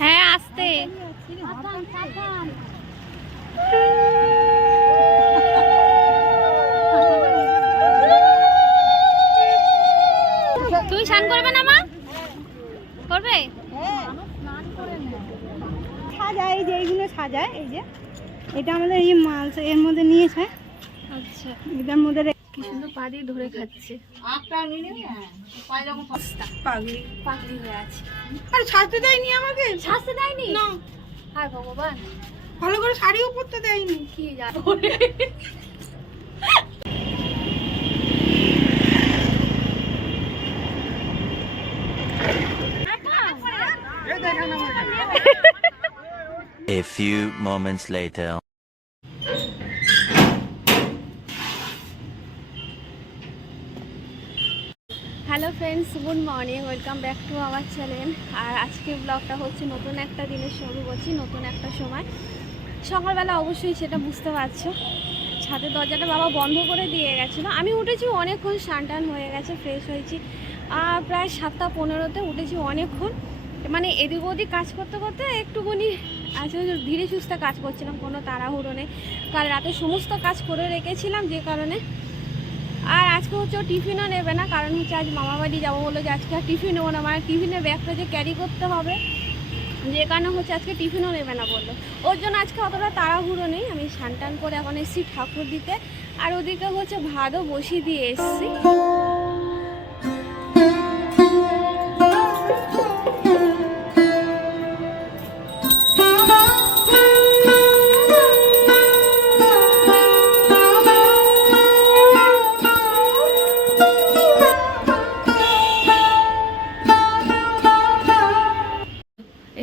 হ্যাঁ আসতে। তুই স্নান করবে না মা? করবে? সাজায় এই যে এইগুলো সাজায় এই যে। এটা আমাদের এই মাল এর মধ্যে নিয়েছে। আচ্ছা। এটার মধ্যে কি সুন্দর পা দিয়ে ধরে খাচ্ছে। পাগলি। পাগলি হয়ে আছে। আর সাজতে দেয়নি আমাকে? শাস্তি দেয়নি? না। আর ভগবান। ভালো করে শাড়িও পরতে দেয়নি। কি জানো A few moments later. Friends good morning welcome back to our channel আর আজকে ব্লগটা হচ্ছে নতুন একটা দিনের শুরু করছি নতুন একটা সময়। সকালবেলা অবশ্যই সেটা বুঝতে পারছ। ছাদের দরজাটা বাবা বন্ধ করে দিয়ে গেছিল। আমি উঠেছি অনেকক্ষণ টান হয়ে গেছে ফ্রেশ হয়েছি। আর প্রায় সাতটা পনেরোতে উঠেছি অনেকক্ষণ। মানে এদিক ওদিক কাজ করতে করতে একটুখানি আসলে ধীরে সুস্থে কাজ করছিলাম, কোনো তাড়াহুড়ো নেই। কাল রাতে সমস্ত কাজ করে রেখেছিলাম, যে কারণে আর আজকে হচ্ছে ও টিফিনও নেবে না, কারণ হচ্ছে আজ মামা বাড়ি যাব বলে যে আজকে আর টিফিন নেব না। মানে টিফিনে ব্যাগটা যে ক্যারি করতে হবে, যে কারণে হচ্ছে আজকে টিফিনও নেবে না বলল। ওর জন্য আজকে অতটা তাড়াহুড়ো নেই, আমি সান করে এখন এসেছি ঠাকুর দিতে। আর ওদিকে হচ্ছে ভাতও বসিয়ে দিয়ে এসেছি।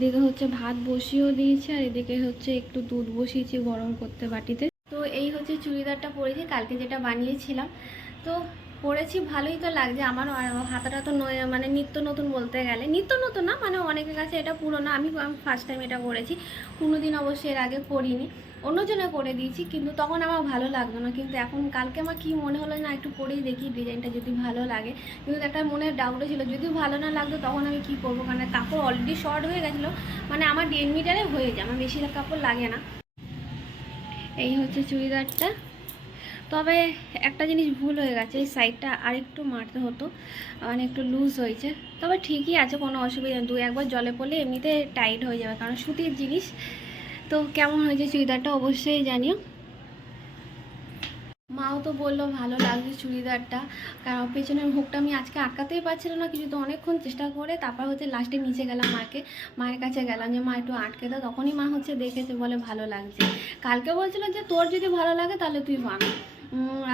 এদিকে হচ্ছে ভাত বসিয়েও দিয়েছি, আর এদিকে হচ্ছে একটু দুধ বসিয়েছি গরম করতে বাটিতে। তো এই হচ্ছে চুড়িদারটা পরেছি, কালকে যেটা বানিয়েছিলাম। তো পরেছি, ভালোই তো লাগছে। আমার হাতাটা তো মানে নিত্য নতুন বলতে গেলে। নিত্য নতুন না মানে অনেকের কাছে এটা পুরোনো। আমি ফার্স্ট টাইম এটা করেছি কোনোদিন অবশ্যই এর আগে করিনি অন্যজনে করে দিয়েছি, কিন্তু তখন আমার ভালো লাগতো না। কিন্তু এখন কালকে আমার কি মনে হলো না, একটু পরেই দেখি ডিজাইনটা যদি ভালো লাগে। কিন্তু একটা মনে ডাউটও ছিল যদি ভালো না লাগতো তখন আমি কি করব? কারণ কাপড় অলরেডি শর্ট হয়ে গেছিল মানে আমার দেড় মিটারে হয়ে যায়, আমার বেশি কাপড় লাগে না। এই হচ্ছে চুড়িদারটা। তবে একটা জিনিস ভুল হয়ে গেছে, এই সাইডটা আরেকটু মারতে হতো মানে একটু লুজ হয়েছে। তবে ঠিকই আছে, কোনো অসুবিধা দু একবার জলে পড়লে এমনিতে টাইট হয়ে যাবে, কারণ সুতির জিনিস তো কেমন হয়েছে চুড়িদারটা অবশ্যই জানিও। মাও তো বলল ভালো লাগছে চুড়িদারটা, কারণ পেছনের হুকটা আমি আজকে আটকাতেই পারছিলাম না কিছু তো অনেকক্ষণ চেষ্টা করে, তারপর হচ্ছে লাস্টে নিচে গেলাম মাকে, মায়ের কাছে গেলাম যে, মা, একটু আটকে দাও। তখনই মা হচ্ছে দেখেছে, বলে ভালো লাগছে। কালকে বলছিল যে, তোর যদি ভালো লাগে, তাহলে তুই বানা।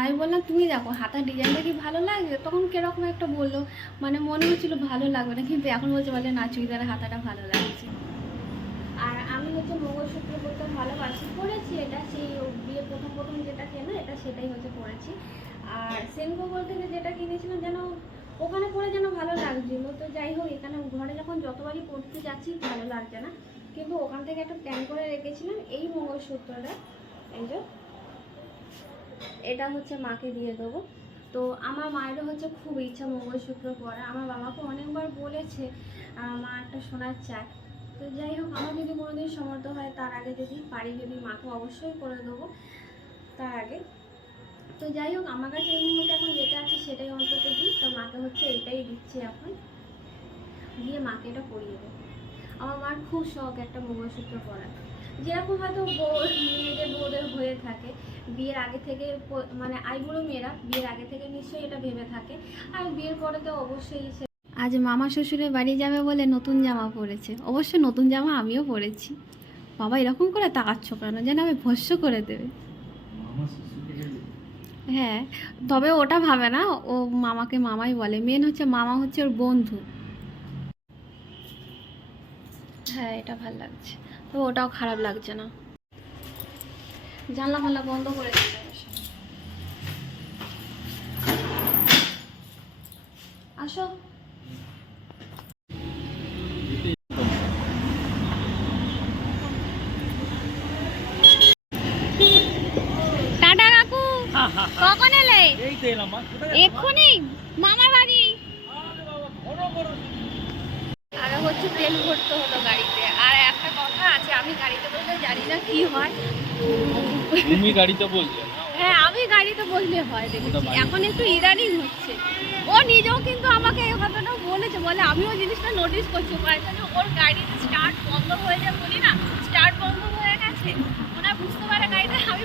আমি বললাম, তুমি দেখো, হাতার ডিজাইনটা কি ভালো লাগছে? তখন কীরকম একটা বলল মানে মনে হচ্ছিল ভালো লাগবে না, কিন্তু এখন বলছে, বলে না, চুড়িদারের হাতাটা ভালো লাগছে। হচ্ছে মঙ্গলসূত্র পরতে ভালোবাসি। পড়েছি এটা, সেই বিয়ে প্রথম প্রথম যেটা কেনা, এটা সেটাই হচ্ছে পড়েছি আর সেনগোগল থেকে যেটা কিনেছিলাম যেন ওখানে পড়ে যেন ভালো লাগছিল। তো যাই হোক, এখানে ঘরে যখন যতবারই পড়তে যাচ্ছি, ভালো লাগছে না। কিন্তু ওখান থেকে একটা প্ল্যান করে রেখেছিলাম, এই মঙ্গলসূত্রটা। এই যে, এটা হচ্ছে মাকে দিয়ে দেবো। তো আমার মায়েরও হচ্ছে খুব ইচ্ছা মঙ্গলসূত্র পরা। আমার বাবাকে অনেকবার বলেছে মা একটা সোনার চায় তো যাই হোক, আমার যদি কোনোদিন সমর্থ হয়, তার আগে যদি পারি যদি মাকে অবশ্যই করে দেবো, তার আগে। তো যাই হোক, আমার কাছে এই মুহূর্তে এখন যেটা আছে সেটাই অন্তত দিই। তো মাকে হচ্ছে এটাই দিচ্ছি এখন, দিয়ে মাকে এটা পরিয়ে দেবো। আমার মার খুব শখ একটা মঙ্গলসূত্র পরা যেরকম হয়তো মেয়েদের বউদের হয়ে থাকে, বিয়ের আগে থেকে মানে আইবুড়ো মেয়েরা বিয়ের আগে থেকে নিশ্চয়ই এটা ভেবে থাকে। আর বিয়ের পরে তো অবশ্যই আজ মামা শ্বশুরের বাড়ি যাবে বলে নতুন জামা পরেছে। অবশ্য নতুন জামা আমিও পরেছি। বাবা এরকম করে তাকাচ্ছ কেন? যেন আমি ভস্য করে দেবে। হ্যাঁ তবে ওটা ভাবে না ও মামাকে মামাই বলে। মেন হচ্ছে মামা হচ্ছে ওর বন্ধু। হ্যাঁ এটা ভালো লাগছে। তবে ওটাও খারাপ লাগছে না। জানলা ফানলা বন্ধ করে দিতে আসো। এই তো এলাম এক্ষুনি মামার বাড়ি। আরে হচ্ছে তেল ভরতে হলো গাড়িতে। আর একটা কথা আছে আমি গাড়িতে বসে জানি না কি হয়। তুমি গাড়িতে বলছো হ্যাঁ আমি গাড়িতে বসলে হয় দেখেছি এখন একটু ইদানিং হচ্ছে। ও নিজেও কিন্তু আমাকে এই কথাটা বলেছে বলে আমিও জিনিসটা নোটিস করছি। মাঝে ওর গাড়িতে স্টার্ট বন্ধ হয়ে যায় বলি না? স্টার্ট বন্ধ হয়ে গেছে? ওনার বুঝতে পারে গাড়িটা আমি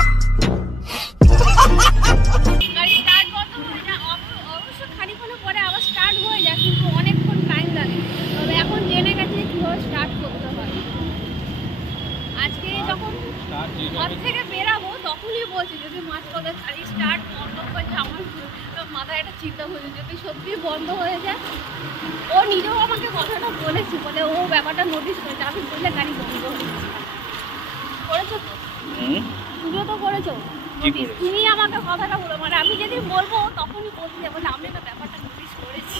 করেছি? তুমি আমাকে কথাটা বলো মানে আমি যেদিন বলব তখনই বলছি যে বলে আমি তো ব্যাপারটা নোটিস করেছি।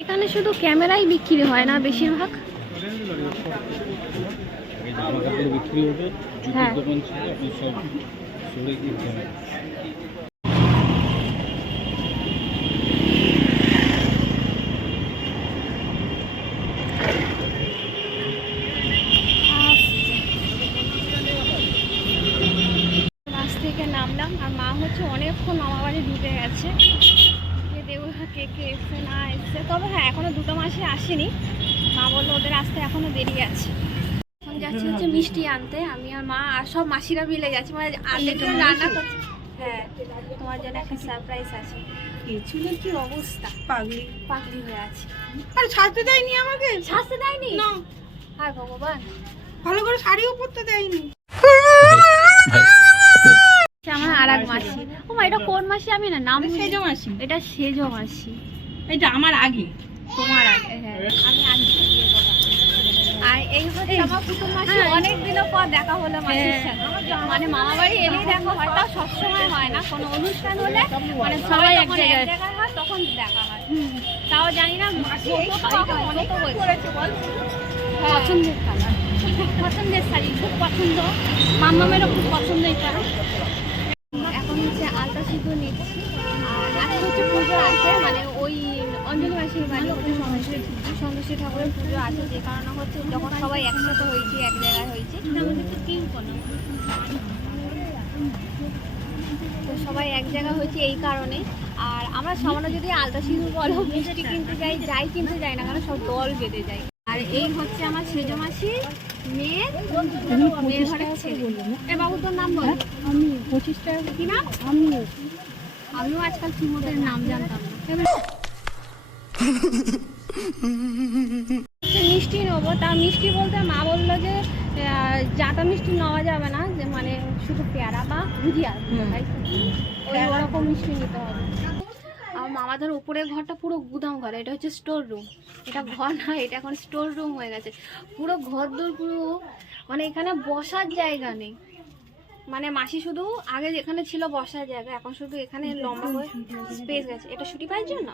এখানে শুধু ক্যামেরাই বিক্রি হয় না বেশিরভাগ? বিক্রি হতো হ্যাঁ। থেকে নামলাম আর মা হচ্ছে অনেকক্ষণ মামা বাড়ি ঢুকে গেছে। দেবো কে কে এসছে না এসছে তবে হ্যাঁ এখনও দুটো মাসে আসেনি। মা বলল ওদের আসতে এখনও দেরি আছে। মিষ্টি আনতে আমি আর মা আর সব মাসিরা মিলে যাচ্ছি মানে আর্ধেক রান্না করছে। হ্যাঁ তোমার জন্য একটা সারপ্রাইজ আছে। চুলের কি অবস্থা? পাগলি। পাগলি হয়ে আছে। আর সাজতে দেয়নি আমাকে? সাজতে দেয়নি? না। হায় ভগবান। ভালো করে শাড়িও পরতে দেয়নি। আমার আর এক মাসি। ও মা এটা কোন মাসি আমি না নাম সেজো মাসি। এটা সেজো মাসি। এটা আমার আগে। তোমার আগে হ্যাঁ। আমি আগে। আর এই হচ্ছে আমার পুতুল মাসি। হ্যাঁ। অনেক দিনের পর দেখা হলো মাসির সাথে। মানে মামা বাড়ি এলেই দেখা হয় তাও সবসময় হয় না। কোনো অনুষ্ঠান হলে মানে সবাই এক জায়গায়। হয় তখন দেখা হয়। তাও জানি না অনেক করেছে বল। পছন্দের কালার পছন্দের শাড়ি খুব পছন্দ। মাম্মামেরও খুব পছন্দের কালার এখন হচ্ছে আলতা সিঁদুর নিচ্ছি। আর আজকে হচ্ছে পুজো আছে মানে ওই বাড়ি হচ্ছে সন্দেশ্বরী সন্দেশ্বরী ঠাকুরের পুজো আছে যে কারণে হচ্ছে যখন সবাই একসাথে হয়েছি এক জায়গায় হয়েছি তো সবাই এক জায়গায় হয়েছে এই কারণে। আর আমরা সামান্য যদি আলতা সিঁদুর বলো মিষ্টি কিনতে যাই যাই কিনতে যাই না কারণ সব দল বেঁধে যায়। আর এই হচ্ছে আমার সেজো মাসি মেয়ের মেয়ের ঘরের ছেলে। এ বাবু তোর নাম বল। আমি পঁচিশ টাকা কি নাম? আমি আমিও আজকাল চুমোদের নাম জানতাম না। মিষ্টি নেব। তা মিষ্টি বলতে মা বলল যে জাতা মিষ্টি নেওয়া যাবে না যে মানে শুধু পেয়ারা বা ভুজিয়া। ওই ওরকম মিষ্টি নিতে হবে। আমার মামাদের উপরের ঘরটা পুরো গুদাম ঘর এটা হচ্ছে স্টোর রুম এটা ঘর না এটা এখন স্টোর রুম হয়ে গেছে। পুরো ঘর দোর পুরো মানে এখানে বসার জায়গা নেই। মানে মাসি শুধু আগে যেখানে ছিল বসার জায়গা এখন শুধু এখানে লম্বা হয়ে স্পেস গেছে। এটা ছুটি পাইয়ের জন্য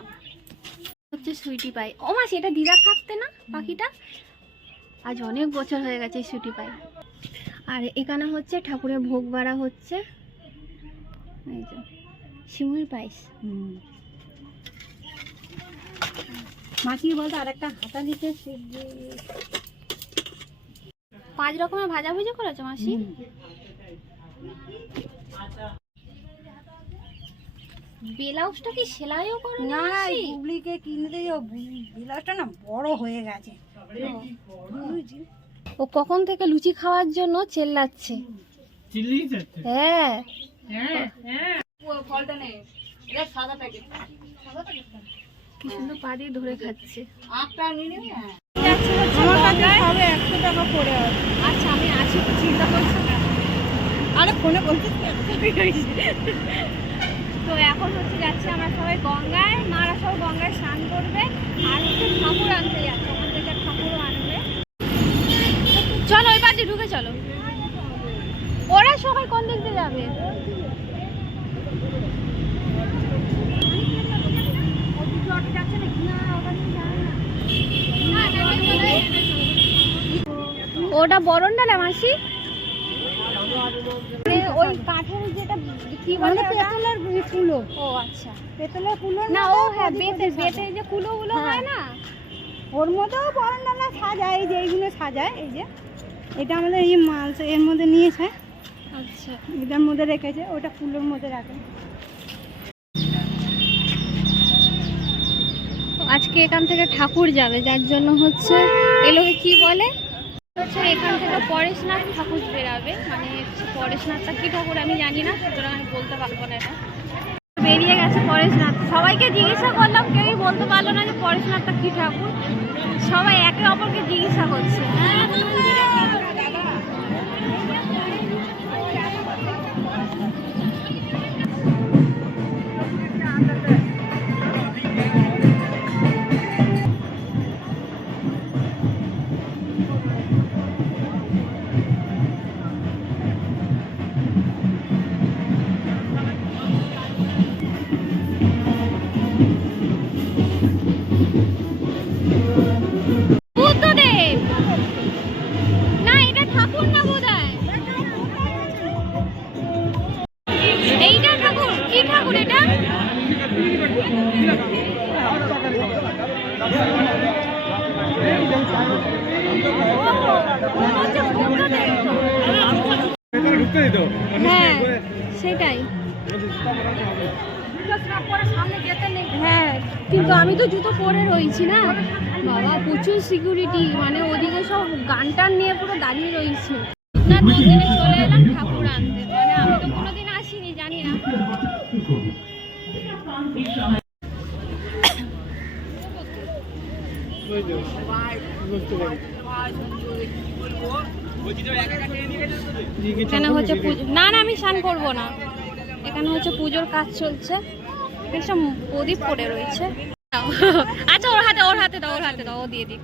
হচ্ছে সুইটি পাই ও মাসি এটা দিদা থাকতে না পাখিটা? আজ অনেক বছর হয়ে গেছে সুইটি পাই আর এখানে হচ্ছে ঠাকুরের ভোগ বাড়া হচ্ছে। এই যে শিমুর পাইস মাসি বলতো আর একটা হাতা দিতে পাঁচ রকমের ভাজাভুজি করেছ মাসি? ব্লাউজটা কি সেলাইও করো না? বুবলিকে কিনতে যাও বিলাসটা না বড় হয়ে গেছে। ও কখন থেকে লুচি খাওয়ার জন্য চেল্লাচ্ছে? হ্যাঁ। কি সুন্দর পা দিয়ে ধরে খাচ্ছে। আমার কাছে সবে একশো টাকা পড়ে আছে। আচ্ছা আমি আছি তো চিন্তা করছি আরে ফোনে বলতে তো এখন হচ্ছে যাচ্ছে আমরা সবাই গঙ্গায়, মারা সব গঙ্গায় স্নান করবে আর হচ্ছে ঠাকুর আনতে যাচ্ছে, ওখান থেকে ঠাকুরও আনবে। চলো, ওই পাশে ঢুকে চলো। ওরা সবাই কোন দিক দিয়ে যাবে? ওটা বরণ বরণডালা মাসি? ওই কাঠের যেটা কি বলে পেতলের কুলো। ও আচ্ছা। পেতলের কুলো না ও হ্যাঁ বেতের বেতের যে কুলোগুলো হ্যাঁ। হয় না? ওর মধ্যেও বরণডালা সাজায় এই যে এইগুলো সাজায় এই যে। এটা আমাদের এই মাল এর মধ্যে নিয়েছে। আচ্ছা। এটার মধ্যে রেখেছে ওটা ফুলের মধ্যে রাখে। আজকে এখান থেকে ঠাকুর যাবে যার জন্য হচ্ছে এগুলোকে কি বলে? হচ্ছে এখান থেকে পরেশনাথ ঠাকুর বেরাবে। মানে পরেশনাথটা কি ঠাকুর আমি জানি না, সুতরাং আমি বলতে পারব না এটা। বেরিয়ে গেছে পরেশনাথ। সবাইকে জিজ্ঞাসা করলাম, কেউই বলতে পারল না যে পরেশনাথটা কি ঠাকুর। সবাই একে অপরকে জিজ্ঞাসা করছে। আমি তো জুতো পরে রয়েছি না। বাবা, প্রচুর সিকিউরিটি মানে ওদিকে সব গান টান নিয়ে পুরো দাঁড়িয়ে রয়েছে। না দুদিনে চলে এলাম, ঠাকুর আনতে। মানে আমি তো কোনোদিন আসিনি, জানি না। এখানে হচ্ছে না না, আমি স্নান করব না। এখানে হচ্ছে পুজোর কাজ চলছে। এখানে সব প্রদীপ পড়ে রয়েছে। আচ্ছা ওর হাতে ওর হাতে দাও, ওর হাতে দাও, ও দিয়ে দিক।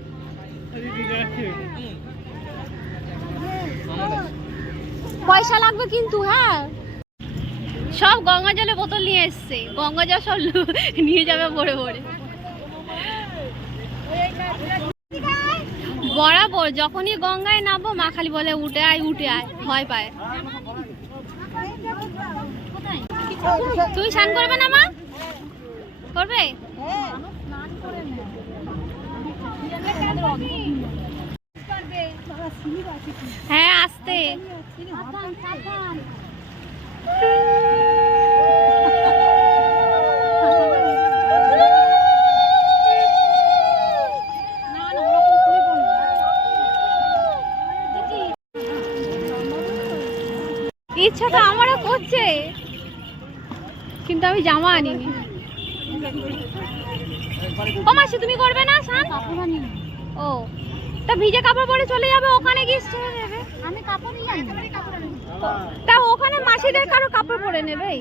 পয়সা লাগবে কিন্তু হ্যাঁ। সব গঙ্গা জলে বোতল নিয়ে এসছে। গঙ্গা জল সব নিয়ে যাবে ভরে ভরে। বরাবর যখনই গঙ্গায় নামবো, মা খালি বলে, উঠে আয় উঠে আয়। ভয় পায়। তুই স্নান করবে না, মা? করবে? হ্যাঁ আসতে। ইচ্ছা তো আমারও করছে, কিন্তু আমি জামা আনিনি। ও মাসি, তুমি করবে না স্নান ও। তা ভিজে কাপড় পরে চলে যাবে ওখানে গিয়ে ছেড়ে দেবে আমি কাপড়ই জানি তা ওখানে মাসিদের কারও কাপড় পরে নেবে?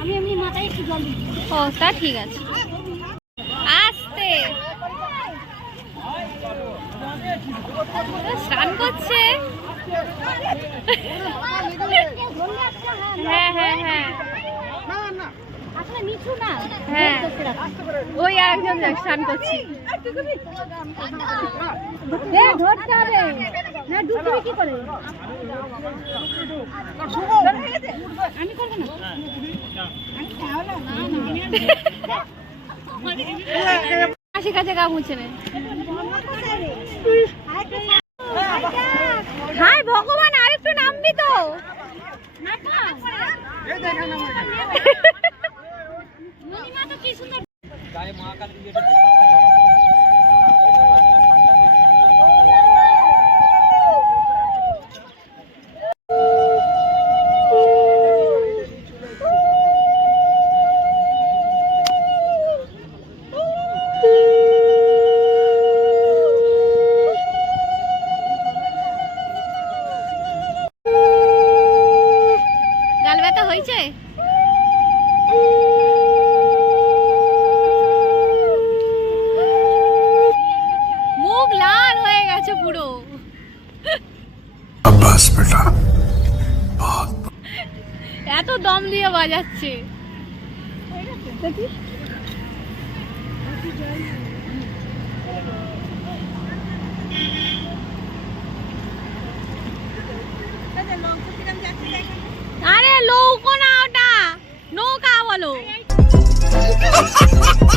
আমি এমনি মাথায় একটু জল ও তা ঠিক আছে। আসতে। স্নান করছে। হ্যাঁ হ্যাঁ হ্যাঁ। হ্যাঁ। ওই একজন স্নান করছি। ধরতে হবে। না ডুববে কি করে? আমি করব না? মাসির কাছে গা মুছে ভগবান আরেকটু নামবি তো। গায়ে মা কালী দিয়ে বাজাচ্ছে। আরে নৌকো না ওটা। নৌকা বলো।